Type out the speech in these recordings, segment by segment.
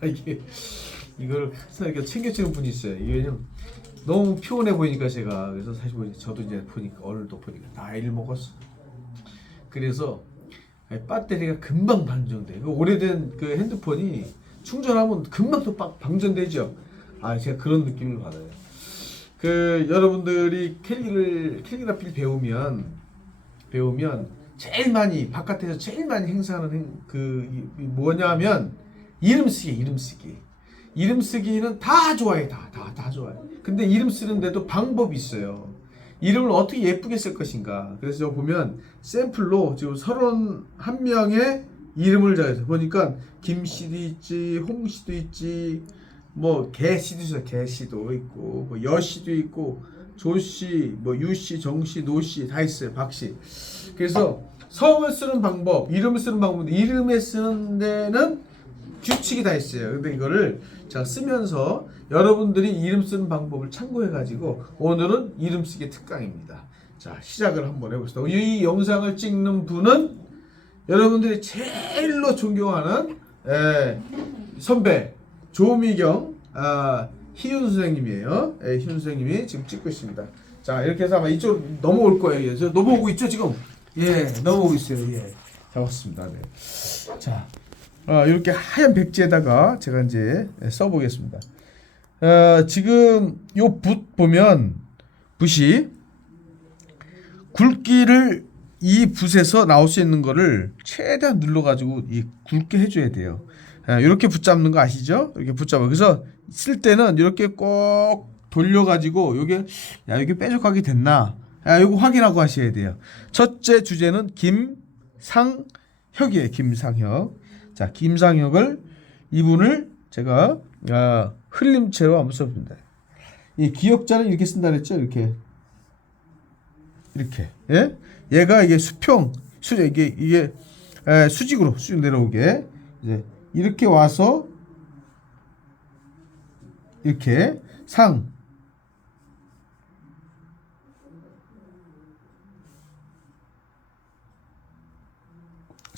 아, 이게 이걸 이렇게 챙겨주는 분이 있어요. 이게 좀 너무 피곤해 보이니까 제가 그래서 사실 보니 저도 이제 보니까 오늘도 보니까 나이를 먹었어. 그래서 배터리가 금방 방전돼. 그 오래된 그 핸드폰이 충전하면 금방 또 방- 방전되죠. 아 제가 그런 느낌을 받아요. 그 여러분들이 캘리를 캘리그라피를 배우면 배우면 제일 많이 바깥에서 제일 많이 행사하는 행, 그 뭐냐면 이름 쓰기 이름 쓰기. 이름 쓰기는 다 좋아해 다 다 다 좋아해. 근데 이름 쓰는데도 방법이 있어요. 이름을 어떻게 예쁘게 쓸 것인가. 그래서 저 보면 샘플로 지금 서른 한 명의 이름을 적어서 보니까 김씨도 있지 홍씨도 있지 뭐 개씨도 있어 개씨도 있고 뭐 여씨도 있고 조씨 뭐 유씨 정씨 노씨 다 있어요. 박씨 그래서 성을 쓰는 방법 이름을 쓰는 방법 이름에 쓰는 데는 규칙이 다 있어요 근데 이거를 제가 쓰면서 여러분들이 이름 쓰는 방법을 참고해 가지고 오늘은 이름 쓰기 특강입니다 자 시작을 한번 해보겠습니다 이 영상을 찍는 분은 여러분들이 제일로 존경하는 에, 선배 조미경 아, 희윤 선생님이에요. 예, 희윤 선생님이 지금 찍고 있습니다. 자 이렇게 해서 아마 이쪽 넘어올 거예요. 예, 저 넘어오고 있죠 지금? 예, 넘어오고 있어요. 예, 잡았습니다. 네. 자, 아, 이렇게 하얀 백지에다가 제가 이제 써보겠습니다. 어, 지금 요 붓 보면 붓이 굵기를 이 붓에서 나올 수 있는 거를 최대한 눌러가지고 이 굵게 해줘야 돼요. 아, 이렇게 붙잡는 거 아시죠? 이렇게 붙잡아. 그래서 쓸 때는 이렇게 꼭 돌려가지고 요게 야 이게 뾰족하게 됐나? 아 이거 확인하고 하셔야 돼요. 첫째 주제는 김상혁이에요. 김상혁. 자 김상혁을 이분을 제가 아, 흘림체로 한번 써봅니다. 이 기억자는 이렇게 쓴다 그랬죠? 이렇게 이렇게 예? 얘가 이게 수평 수 이게 이게 에, 수직으로 쭉 내려오게 이제 이렇게 와서 이렇게 상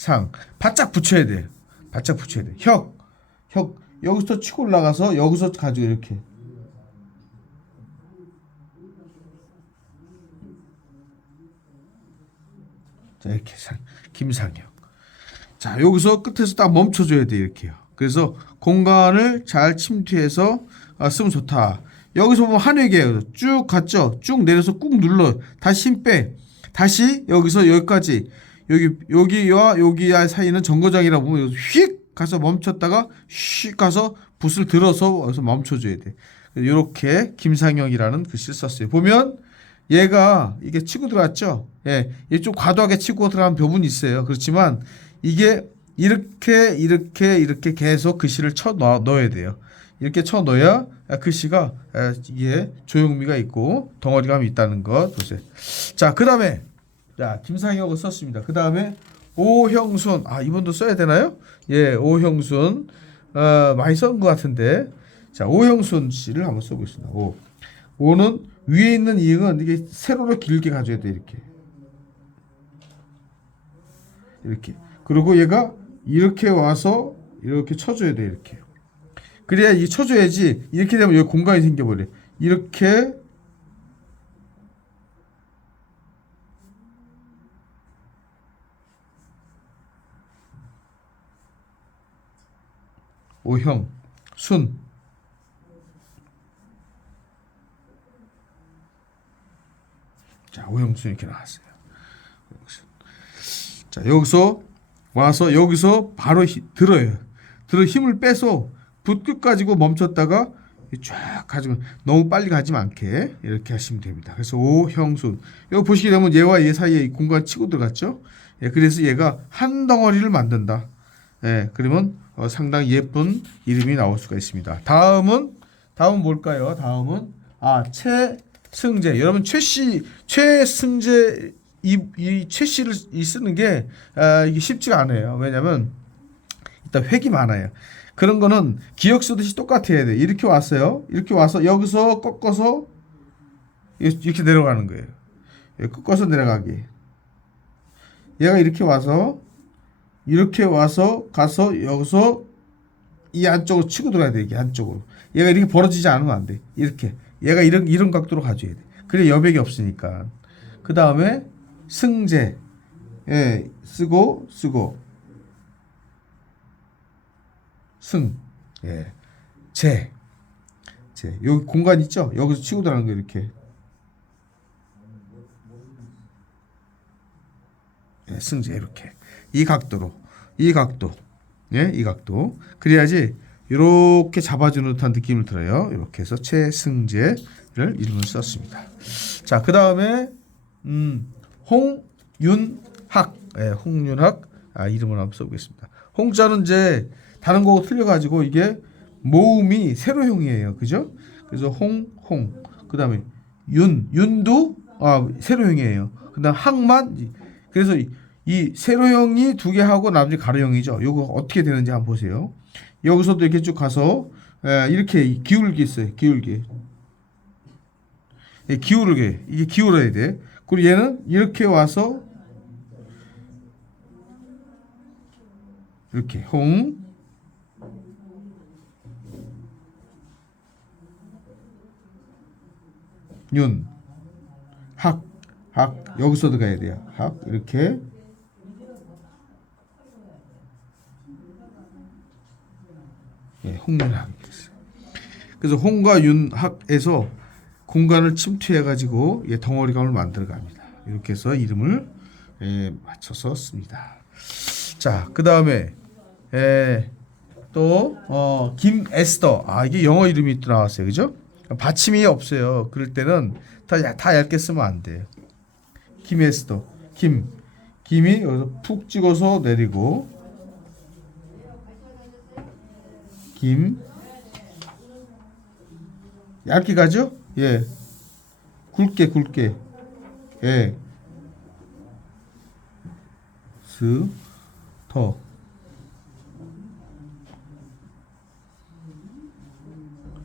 상 바짝 붙여야 돼요. 바짝 붙여야 돼. 혁, 혁 여기서 치고 올라가서 여기서 가지고 이렇게 자 이렇게 상 김상혁. 자 여기서 끝에서 딱 멈춰줘야 돼 이렇게요. 그래서 공간을 잘 침투해서 아, 쓰면 좋다. 여기서 보면 한획이에요. 쭉 갔죠. 쭉 내려서 꾹 눌러. 다시 힘 빼. 다시 여기서 여기까지 여기 여기와 여기와 사이는 정거장이라고 보면 휙 가서 멈췄다가 휙 가서 붓을 들어서 여기서 멈춰줘야 돼. 이렇게 김상혁이라는 글씨를 썼어요. 보면 얘가 이게 치고 들어갔죠. 예, 이좀 과도하게 치고 들어간 부분이 있어요. 그렇지만 이게 이렇게 이렇게 이렇게 계속 글씨를 쳐 넣어, 넣어야 돼요. 이렇게 쳐 넣어야 글씨가 에, 이게 조형미가 있고 덩어리감이 있다는 것 보세요. 자, 그 다음에 자 김상혁을 썼습니다. 그 다음에 오형순. 아 이분도 써야 되나요? 예, 오형순. 어, 많이 쓴 것 같은데. 자 오형순 씨를 한번 써보겠습니다. 오. 오는 위에 있는 이응은 이게 세로로 길게 가져야 돼 이렇게. 이렇게. 그리고 얘가 이렇게 와서 이렇게 쳐줘야 돼 이렇게. 그래야 이 쳐줘야지 이렇게 되면 여기 공간이 생겨버려. 이렇게 오형 순 자, 오형순 이렇게 나왔어요. 자, 여기서 와서 여기서 바로 히, 들어요. 들어 힘을 빼서 붓끝 가지고 멈췄다가 쫙 가지고 너무 빨리 가지 않게 이렇게 하시면 됩니다. 그래서 오형순 여기 보시게 되면 얘와 얘 사이에 이 공간 치고 들어갔죠. 예, 그래서 얘가 한 덩어리를 만든다. 예, 그러면 어, 상당히 예쁜 이름이 나올 수가 있습니다. 다음은 다음 뭘까요? 다음은 아 최승재. 여러분 최씨 최승재 최씨를 이 쓰는 게 아, 이게 쉽지가 않아요. 왜냐면 일단 획이 많아요. 그런 거는 기억 쓰듯이 똑같아야 돼. 이렇게 왔어요. 이렇게 와서 여기서 꺾어서 이렇게 내려가는 거예요. 예, 꺾어서 내려가기. 얘가 이렇게 와서 이렇게 와서 가서 여기서 이 안쪽으로 치고 들어야 돼 이게 안쪽으로 얘가 이렇게 벌어지지 않으면 안 돼 이렇게 얘가 이런 이런 각도로 가줘야 돼 그래 여백이 없으니까 그 다음에 승제 예 쓰고 쓰고 승 예. 제. 제. 여기 공간 있죠? 여기서 치고 들어가는 거 이렇게. 예, 승제 이렇게. 이 각도로. 이 각도. 예, 이 각도. 그래야지 이렇게 잡아주는 듯한 느낌을 들어요. 이렇게 해서 최승재를 이름을 썼습니다. 자, 그 다음에 음, 홍윤학. 예, 홍윤학. 아, 이름을 한번 써보겠습니다. 홍자는 이제 다른 거하고 틀려가지고 이게 모음이 세로형이에요. 그죠? 그래서 홍, 홍. 그 다음에 윤, 윤도 아, 세로형이에요. 그 다음 학만. 이- 그래서 이, 이 세로형이 두 개 하고 나머지 가로형이죠. 요거 어떻게 되는지 한번 보세요. 여기서도 이렇게 쭉 가서 에, 이렇게 기울기 있어요. 기울기. 예, 기울게. 이게 기울어야 돼. 그리고 얘는 이렇게 와서 이렇게 홍 윤, 학, 학 여기서도 가야 돼요. 학 이렇게 예, 홍윤학 됐어요. 그래서 홍과 윤학에서 공간을 침투해 가지고 예, 덩어리감을 만들어 갑니다. 이렇게 해서 이름을 예, 맞춰서 씁니다. 자, 그 다음에 예, 또 어, 김에스더 아 이게 영어 이름이 또 나왔어요, 그죠? 받침이 없어요. 그럴 때는 다, 야- 다 얇게 쓰면 안 돼요. 김에스더 김 김이 여기서 푹 찍어서 내리고 김 얇게 가죠? 예 굵게 굵게 예 스, 더.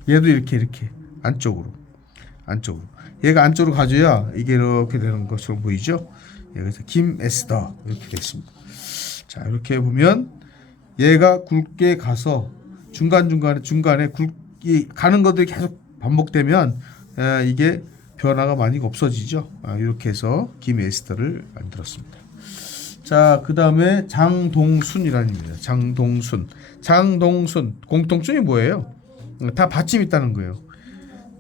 얘도 이렇게 이렇게 안쪽으로 안쪽으로 얘가 안쪽으로 가줘야 이게 이렇게 되는 것처럼 보이죠? 예, 그래서 김에스더 이렇게 됐습니다. 자 이렇게 보면 얘가 굵게 가서 중간 중간에 중간에 굵게 가는 것들이 계속 반복되면 에, 이게 변화가 많이 없어지죠. 아, 이렇게 해서 김에스더를 만들었습니다. 자, 그 다음에 장동순이라는 입니다. 장동순. 장동순. 공통점이 뭐예요? 다 받침 있다는 거예요.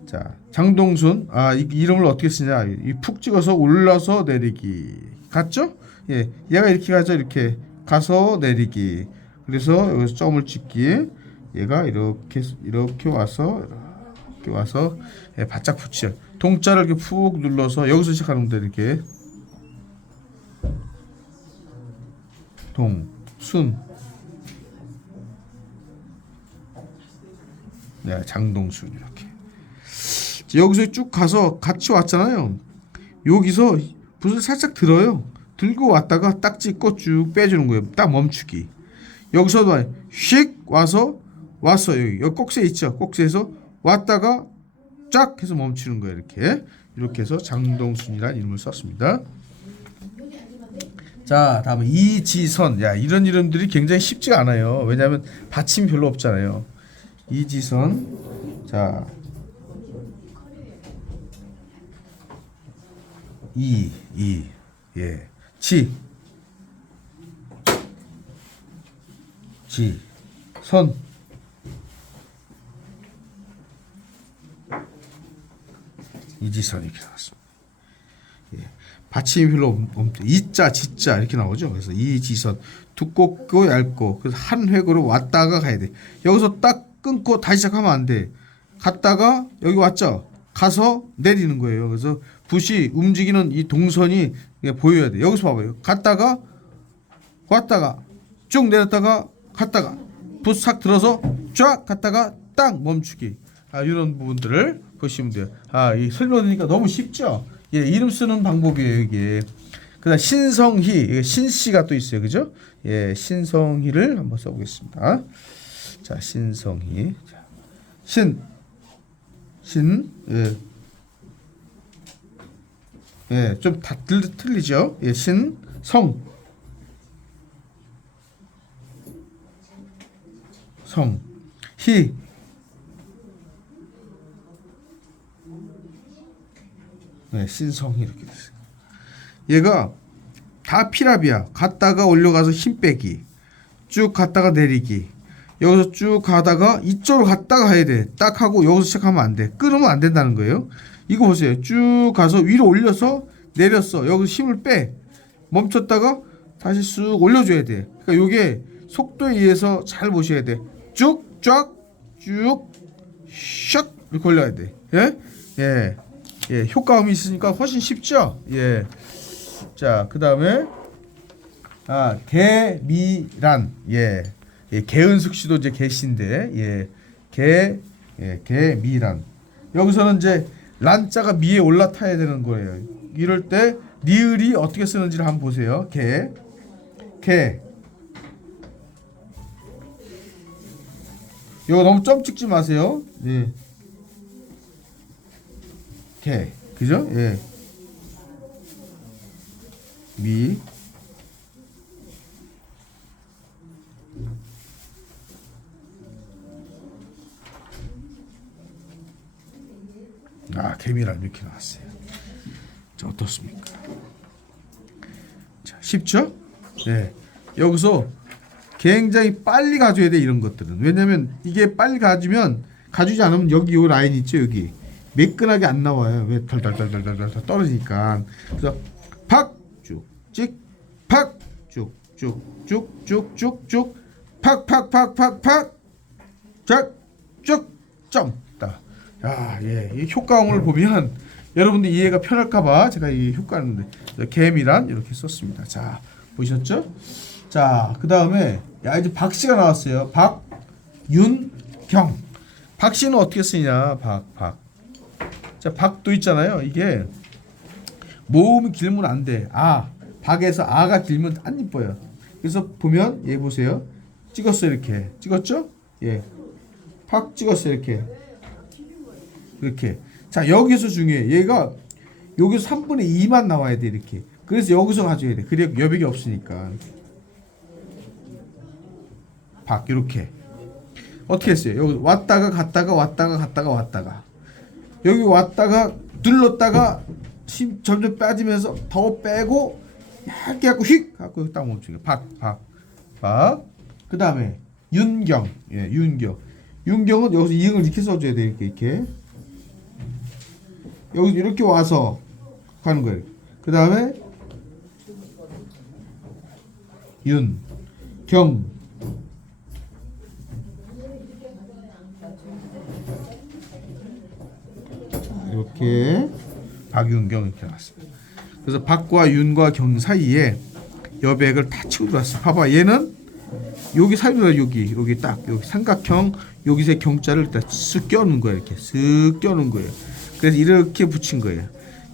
자, 장동순. 아, 이 이름을 어떻게 쓰냐? 이 푹 찍어서 올라서 내리기. 같죠? 예. 얘가 이렇게 가죠. 이렇게 가서 내리기. 그래서 여기서 점을 찍기. 얘가 이렇게 이렇게 와서 이렇게 와서 예, 바짝 붙여. 동자를 이렇게 푹 눌러서 여기서 시작하는 건데 이렇게 동, 순. 네, 장동순 이렇게. 여기서 쭉 가서 같이 왔잖아요. 여기서 붓을 살짝 들어요. 들고 왔다가 딱 찍고 쭉 빼주는 거예요. 딱 멈추기. 여기서도 휙 와서 왔어 여기 여기 꼭새 있죠. 꼭새에서 왔다가 쫙 해서 멈추는 거예요. 이렇게 이렇게 해서 장동순이라는 이름을 썼습니다. 자, 다음은 이지선. 야, 이런 이름들이 굉장히 쉽지가 않아요. 왜냐하면 받침이 별로 없잖아요. 이지선. 자, 이, 이, 예, 지, 지, 선. 지선 이렇게 나왔습니다. 없- 없 이자 지자 이렇게 나오죠. 그래서 이지선 두껍고 얇고 그래서 한 획으로 왔다가 가야 돼. 여기서 딱 끊고 다시 시작하면 안 돼. 갔다가 여기 왔죠. 가서 내리는 거예요. 그래서 붓이 움직이는 이 동선이 보여야 돼. 여기서 봐봐요. 갔다가 왔다가 쭉 내렸다가 갔다가 붓 싹 들어서 쫙 갔다가 딱 멈추기. 아, 이런 부분들을 보시면 돼요. 아, 이 설명드리니까 너무 쉽죠? 예, 이름 쓰는 방법이에요, 이게. 그다음 신성희, 신씨가 또 있어요. 그죠? 예, 신성희를 한번 써 보겠습니다. 자, 신성희. 자, 신 신, 예. 예, 좀다 틀리죠? 예, 신, 성. 성, 희. 네, 신성 이렇게 됐어요. 얘가 다 피랍이야. 갔다가 올려가서 힘 빼기. 쭉 갔다가 내리기. 여기서 쭉 가다가 이쪽으로 갔다가 가야 돼. 딱 하고 여기서 시작하면 안 돼. 끊으면 안 된다는 거예요. 이거 보세요. 쭉 가서 위로 올려서 내렸어. 여기서 힘을 빼. 멈췄다가 다시 쑥 올려줘야 돼. 그러니까 요게 속도에 의해서 잘 보셔야 돼. 쭉, 쫙, 쭉, 샥 이렇게 올려야 돼. 예? 예. 예, 효과음이 있으니까 훨씬 쉽죠? 예. 자, 그 다음에, 아, 개미란, 예. 예, 개은숙 씨도 이제 개신데, 예. 개, 예, 개미란. 여기서는 이제, 란자가 미에 올라타야 되는 거예요. 이럴 때, 리을이 어떻게 쓰는지를 한번 보세요. 개, 개. 이거 너무 점 찍지 마세요. 예. 개. 그죠? 예. 미. 아, 개미란 이렇게 나왔어요. 자, 어떻습니까? 자, 쉽죠? 네. 여기서 굉장히 빨리 가져야 돼 이런 것들은 왜냐면 이게 빨리 가지면 가주지 않으면 여기 요 라인 있죠 여기 매끈하게 안 나와요 왜 덜덜덜덜덜 떨어지니까 그래서 팍 쭉 찍 팍 쭉 쭉 쭉 쭉 쭉쭉 팍팍팍팍팍 쫙쭉점 야예 이 효과음을 보면 여러분들 이해가 편할까봐 제가 이 효과는 개미란 이렇게 썼습니다 자 보셨죠? 자, 그 다음에 야 이제 박 씨가 나왔어요. 박윤경. 박 씨는 어떻게 쓰냐? 박, 박. 자, 박도 있잖아요. 이게 모음이 길면 안 돼. 아, 박에서 아가 길면 안 이뻐요. 그래서 보면 얘 보세요. 찍었어요 이렇게. 찍었죠? 예. 박 찍었어요 이렇게. 이렇게. 자, 여기서 중요해. 얘가 여기서 3분의 2만 나와야 돼 이렇게. 그래서 여기서 가져야 돼. 그래 여백이 없으니까. 박 이렇게 어떻게 했어요? 여기 왔다가 갔다가 왔다가 갔다가 왔다가 여기 왔다가 눌렀다가 힘 점점 빠지면서 더 빼고 얇게 갖고 휙 갖고 딱 멈추게 박박박그 다음에 윤경. 예 윤경. 윤경은 여기서 이응을 이렇게 써줘야 돼 이렇게 이렇게. 여기 이렇게 와서 가는 거예요. 그 다음에 윤경 이렇게 박윤경 이렇게 나왔습니다. 그래서 박과 윤과 경 사이에 여백을 다 치고 들어왔어. 봐봐, 얘는 여기 사이로 여기 여기 딱 여기 삼각형 여기서 경자를 쓱 껴놓은 거야 이렇게 쓱 껴놓은 거예요. 그래서 이렇게 붙인 거예요.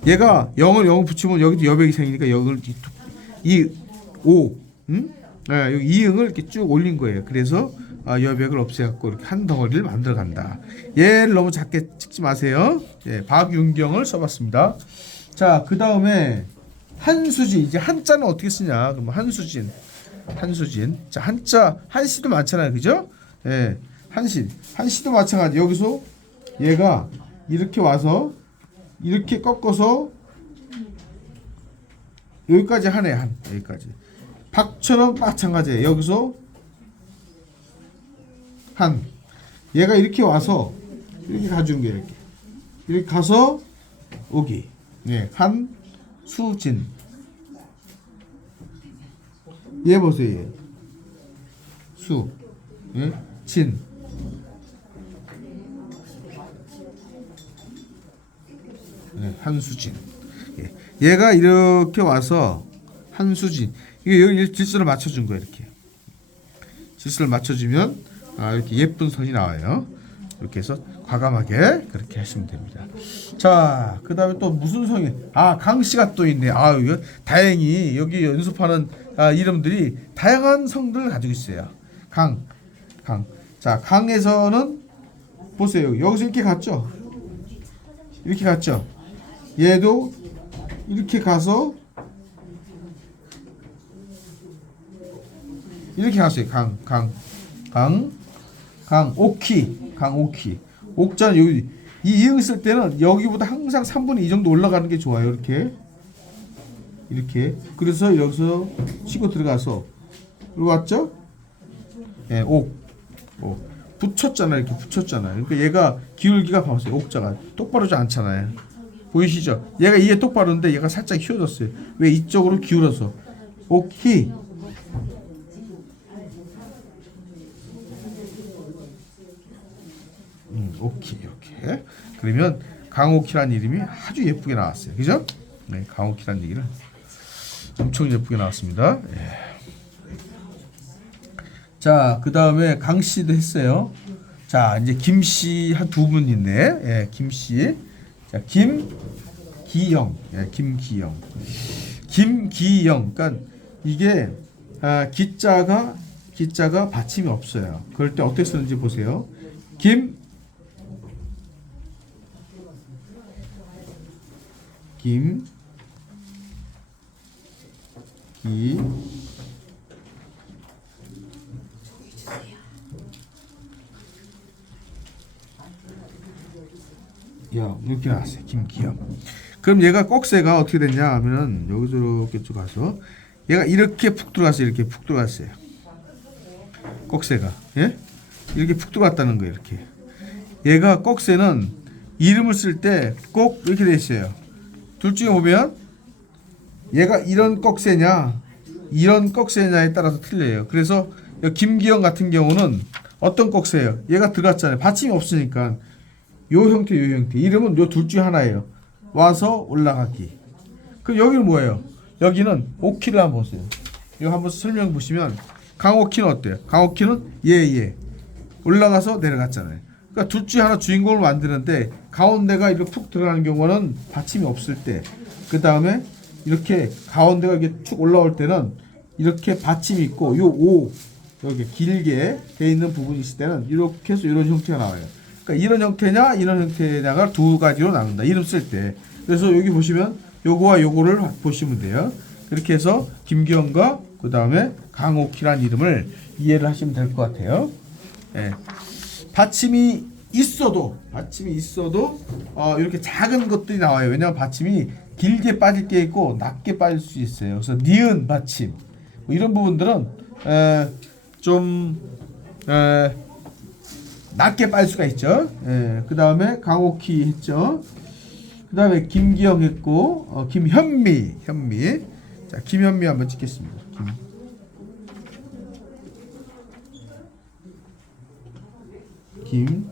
얘가 영을 영을 붙이면 여기도 여백이 생기니까 여기를 이오 음? 네, 이응을 이렇게 쭉 올린 거예요. 그래서 아, 여백을 없애갖고 이렇게 한 덩어리를 만들어 간다. 얘를 너무 작게 찍지 마세요. 예, 박윤경을 써봤습니다. 자, 그 다음에 한수진 이제 한자는 어떻게 쓰냐? 그럼 한수진, 한수진. 자, 한자 한시도 많잖아요, 그죠? 예, 한시, 한시도 마찬가지. 여기서 얘가 이렇게 와서 이렇게 꺾어서 여기까지 하네 한 여기까지. 박처럼 마찬가지예요. 여기서 한 얘가 이렇게 와서 이렇게 가주는 거예요 이렇게 이렇게 가서 오기 예 한 수진 얘 보세요 얘. 수 예? 진 예, 한수진 예. 얘가 이렇게 와서 한수진 이게 여기 질서를 맞춰준 거예요 이렇게 질서를 맞춰주면 아, 이렇게 예쁜 선이 나와요. 이렇게 해서 과감하게 그렇게 하시면 됩니다. 자, 그 다음에 또 무슨 성이, 아, 강씨가 또 있네. 아, 이거 다행히 여기 연습하는 아, 이름들이 다양한 성들을 가지고 있어요. 강, 강. 자, 강에서는 보세요. 여기서 이렇게 갔죠? 이렇게 갔죠? 얘도 이렇게 가서 이렇게 갔어요. 강, 강, 강. 강옥희 강옥희 옥자는 여기 이 이응 쓸 때는 여기보다 항상 3분의 2 정도 올라가는 게 좋아요. 이렇게. 이렇게. 그래서 여기서 치고 들어가서. 이리 왔죠? 예, 옥, 옥. 붙였잖아요. 이렇게 붙였잖아요. 그러니까 얘가 기울기가 봐보세요. 옥자가 똑바로지 않잖아요. 보이시죠? 얘가 이게 똑바로인데 얘가 살짝 휘어졌어요. 왜? 이쪽으로 기울어서. 옥희 음, 오키 이렇게. 그러면 강옥희라는 이름이 아주 예쁘게 나왔어요. 그죠? 네, 강옥희라는 얘기를 엄청 예쁘게 나왔습니다. 예. 자 그 다음에 강 씨도 했어요. 자 이제 김 씨 한 두 분 있네. 예, 김 씨. 자 김 기영. 예, 김기영. 김기영. 그러니까 이게 아, 기자가 기자가 받침이 없어요. 그럴 때 어떻게 쓰는지 보세요. 김 김, 기, 영 이렇게 나왔어요. 김기영. 그럼 얘가 꼭새가 어떻게 됐냐 하면은 여기서 이렇게 쭉 가서 얘가 이렇게 푹 들어갔어요. 이렇게 푹 들어갔어요. 꼭새가 예? 이렇게 푹 들어갔다는 거예요. 이렇게. 얘가 꼭새는 이름을 쓸 때 꼭 이렇게 돼 있어요. 둘 중에 보면 얘가 이런 꺽쇠냐 이런 꺽쇠냐에 따라서 틀려요. 그래서 김기영 같은 경우는 어떤 꺽쇠예요? 얘가 들어갔잖아요. 받침이 없으니까 요 형태 요 형태 이름은 요 둘 중에 하나예요. 와서 올라가기. 그 여기는 뭐예요? 여기는 오키를 한번 보세요. 이거 한번 설명 보시면 강오키는 어때요? 강오키는 예예 예. 올라가서 내려갔잖아요. 그러니까 둘 중에 하나 주인공을 만드는데 가운데가 이렇게 푹 들어가는 경우는 받침이 없을 때, 그 다음에 이렇게 가운데가 이렇게 축 올라올 때는 이렇게 받침이 있고 요 오 여기 길게 돼 있는 부분이 있을 때는 이렇게 해서 이런 형태가 나와요. 그러니까 이런 형태냐 이런 형태냐가 두 가지로 나눈다. 이름 쓸 때. 그래서 여기 보시면 요거와 요거를 보시면 돼요. 그렇게 해서 김기영과 그 다음에 강옥희란 이름을 이해를 하시면 될 것 같아요. 예. 받침이 있어도 받침이 있어도 어, 이렇게 작은 것들이 나와요. 왜냐하면 받침이 길게 빠질 게 있고 낮게 빠질 수 있어요. 그래서 니은 받침 뭐 이런 부분들은 에, 좀 에, 낮게 빠질 수가 있죠. 예, 그 다음에 강옥희 했죠. 그 다음에 김기영 했고 어, 김현미 현미 자 김현미 한번 찍겠습니다. 김.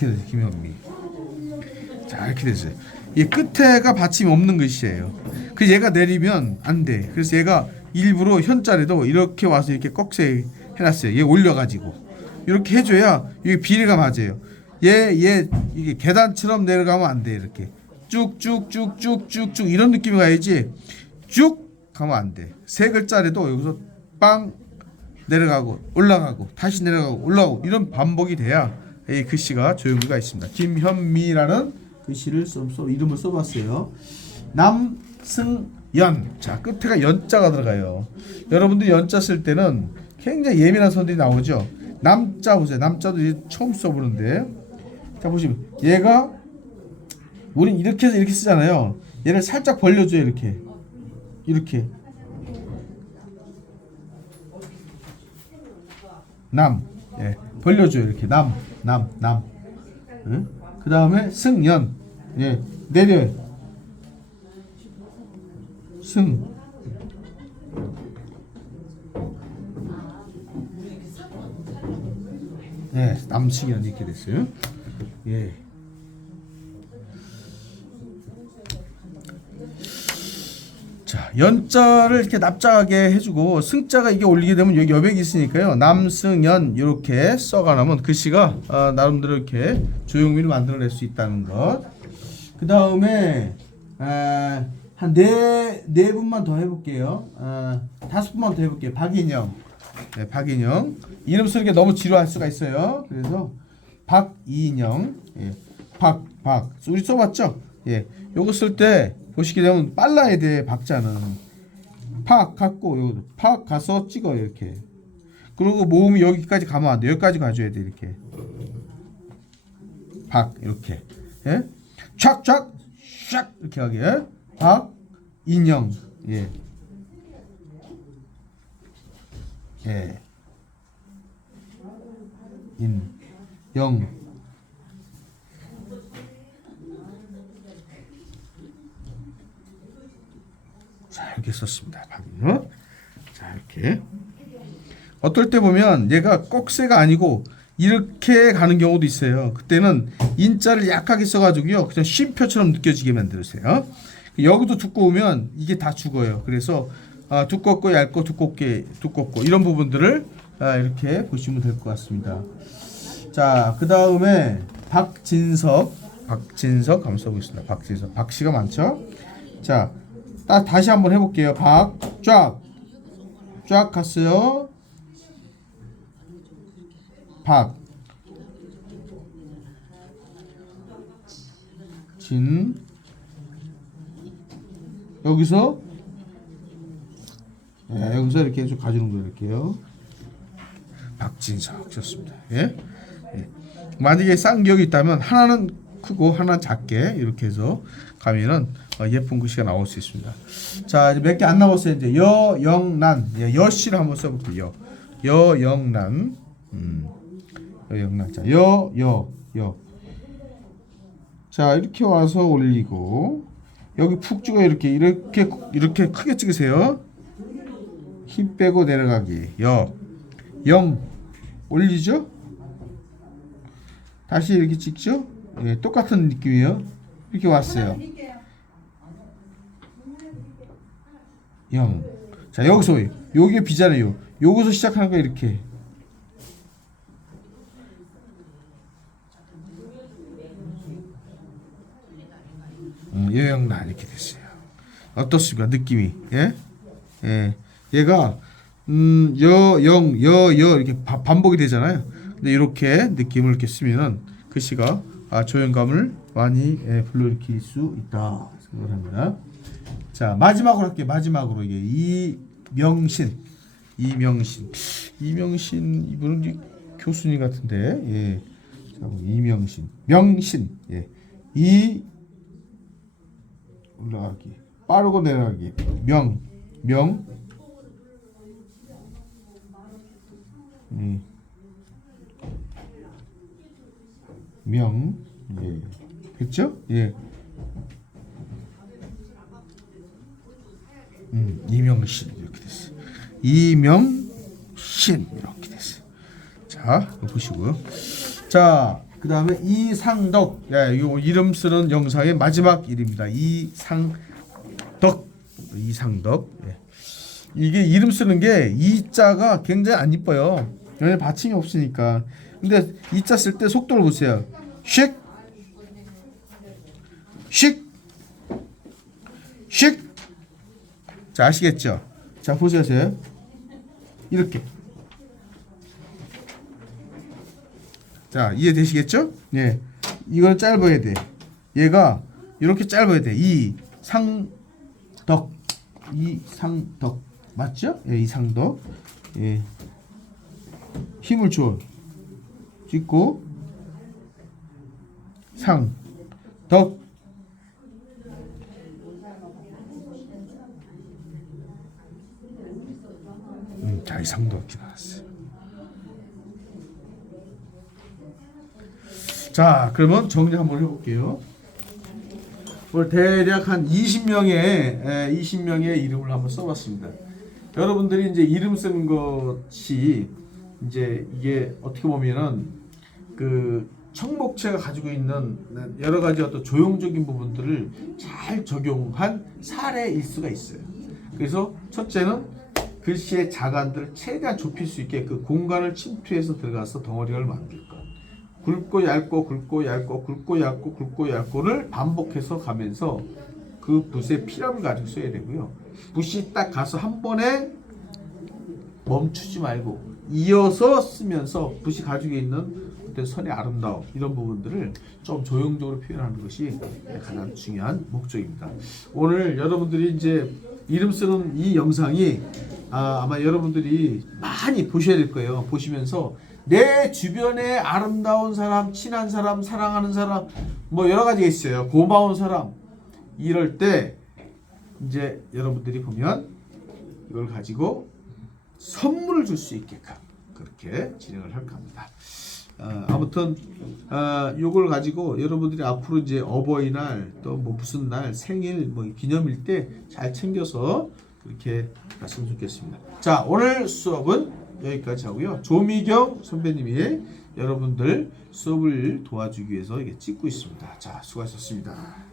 되죠 김현미? 자 이렇게 됐어요. 이 끝에가 받침이 없는 글씨예요. 그 얘가 내리면 안돼. 그래서 얘가 일부러 현자리도 이렇게 와서 이렇게 꺽쇠 해놨어요. 얘 올려가지고. 이렇게 해줘야 이게 비례가 맞아요. 얘 얘 이게 계단처럼 내려가면 안돼 이렇게 쭉쭉쭉쭉쭉쭉 이런 느낌이 가야지 쭉 가면 안 돼 세 글자리도 여기서 빵 내려가고 올라가고 다시 내려가고 올라가고 이런 반복이 돼야 이 글씨가 조용히가 있습니다. 김현미라는 글씨를 써, 써 이름을 써봤어요. 남승연 자 끝에가 연자가 들어가요. 여러분들 연자 쓸 때는 굉장히 예민한 선들이 나오죠. 남자 보세요. 남자도 이제 처음 써보는데 자 보시면 얘가 우린 이렇게 해서 이렇게 쓰잖아요. 얘를 살짝 벌려줘요 이렇게 이렇게 남, 예, 벌려줘요 이렇게 남, 남, 남. 응? 그 다음에 승연, 예, 내려. 승. 예, 남승연 이렇게 됐어요. 예. 연자를 이렇게 납작하게 해주고 승자가 이게 올리게 되면 여기 여백이 있으니까요. 남승연 이렇게 써가 나면 글씨가 어, 나름대로 이렇게 조용미를 만들어낼 수 있다는 것. 그 다음에 한네네 분만 더 해볼게요. 아, 다섯 분만 더 해볼게요. 박인영, 네, 박인영 이름 쓰는 게 너무 지루할 수가 있어요. 그래서 박인영, 예. 박, 박. 우리 써봤죠? 예. 요거 쓸때 보시게 되면 빨라야 돼, 박자는. 팍 갖고 요거 팍 가서 찍어 이렇게. 그리고 모음이 여기까지 가면 안 돼. 여기까지 가줘야 돼 이렇게. 박 이렇게. 예? 촥촥 샥 이렇게 하게. 예? 박 인형. 예. 예. 인, 영. 자 이렇게 썼습니다. 박인요. 자 이렇게. 어떨 때 보면 얘가 꼭새가 아니고 이렇게 가는 경우도 있어요. 그때는 인자를 약하게 써가지고요. 그냥 쉼표처럼 느껴지게 만들으세요. 여기도 두꺼우면 이게 다 죽어요. 그래서 아, 두껍고 얇고 두껍게 두껍고 이런 부분들을 아, 이렇게 보시면 될 것 같습니다. 자, 그 다음에 박진석, 박진석 한번 써보겠습니다. 박진석, 박씨가 많죠? 자, 다, 다시 한번 해볼게요. 박, 쫙, 쫙 갔어요. 박, 진, 여기서 예, 여기서 이렇게 좀 가주는 거예요. 이렇게요. 박진석 좋습니다. 예? 예. 만약에 쌍기역이 있다면 하나는 크고 하나는 작게 이렇게 해서 가면은 어, 예쁜 글씨가 나올 수 있습니다. 자 몇 개 안 남았어요. 이제 여영란 예, 여씨를 한번 써볼게요. 여영란 음, 여영란 자여 여 여. 자 이렇게 와서 올리고 여기 푹 찍어 이렇게 이렇게 이렇게 크게 찍으세요. 힘 빼고 내려가기 여영 올리죠? 다시 이렇게 찍죠? 예, 똑같은 느낌이에요. 이렇게 왔어요. 영. 자 여기서 여기 비잖아요. 여기서 시작하는 거 이렇게. 음, 여영란 이렇게 됐어요. 어떻습니까 느낌이? 예? 예. 얘가 음, 여, 영, 여, 여 이렇게 바, 반복이 되잖아요. 근데 이렇게 느낌을 이렇게 쓰면은 글씨가 아, 조연감을 많이 예, 불러일으킬 수 있다 생각을 합니다. 자 마지막으로 할게요. 마지막으로 이게 이명신, 이명신, 이명신 이분은 교수님 같은데 예, 자, 이명신, 명신, 예, 이 올라가기, 빠르고 내려가기, 명, 명. 음. 명, 예, 됐죠? 예. 음, 이명신 이렇게 됐어. 이명신 이렇게 됐어. 자, 보시고요. 자, 그 다음에 이상덕. 예, 이 이름 쓰는 영상의 마지막 일입니다. 이상덕, 이상덕. 예. 이게 이름 쓰는 게 이자가 굉장히 안 이뻐요. 왜냐 받침이 없으니까. 근데 이자 쓸 때 속도를 보세요. 쉑, 쉑, 쉑. 자 아시겠죠? 자 보세요. 이렇게. 자 이해되시겠죠? 예. 이건 짧아야 돼. 얘가 이렇게 짧아야 돼. 이 상덕, 이 상덕 맞죠? 예, 이 상덕. 예. 힘을 줘. 찍고 상, 덕. 음, 자, 이상도 이렇게 나왔어요. 자, 그러면 정리 한번 해볼게요. 오늘 대략 한 20명의 20명의 이름을 한번 써봤습니다. 여러분들이 이제 이름 쓰는 것이 이제 이게 어떻게 보면은 그 청목체가 가지고 있는 여러 가지 어떤 조형적인 부분들을 잘 적용한 사례일 수가 있어요. 그래서 첫째는 글씨의 자간들을 최대한 좁힐 수 있게 그 공간을 침투해서 들어가서 덩어리를 만들 것. 굵고 얇고 굵고 얇고 굵고 얇고 굵고 얇고를 반복해서 가면서 그 붓의 피람을 가지고 써야 되고요. 붓이 딱 가서 한 번에 멈추지 말고 이어서 쓰면서 붓이 가지고 있는 어떤 선의 아름다움 이런 부분들을 좀 조형적으로 표현하는 것이 가장 중요한 목적입니다. 오늘 여러분들이 이제 이름 쓰는 이 영상이 아, 아마 여러분들이 많이 보셔야 될 거예요. 보시면서 내 주변에 아름다운 사람, 친한 사람, 사랑하는 사람, 뭐 여러 가지가 있어요. 고마운 사람 이럴 때 이제 여러분들이 보면 이걸 가지고 선물을 줄 수 있게끔 그렇게 진행을 할 겁니다. 어, 아무튼 어, 이걸 가지고 여러분들이 앞으로 이제 어버이날 또 뭐 무슨 날 생일 뭐 기념일 때 잘 챙겨서 그렇게 갔으면 좋겠습니다. 자 오늘 수업은 여기까지 하고요. 조미경 선배님이 여러분들 수업을 도와주기 위해서 이게 찍고 있습니다. 자 수고하셨습니다.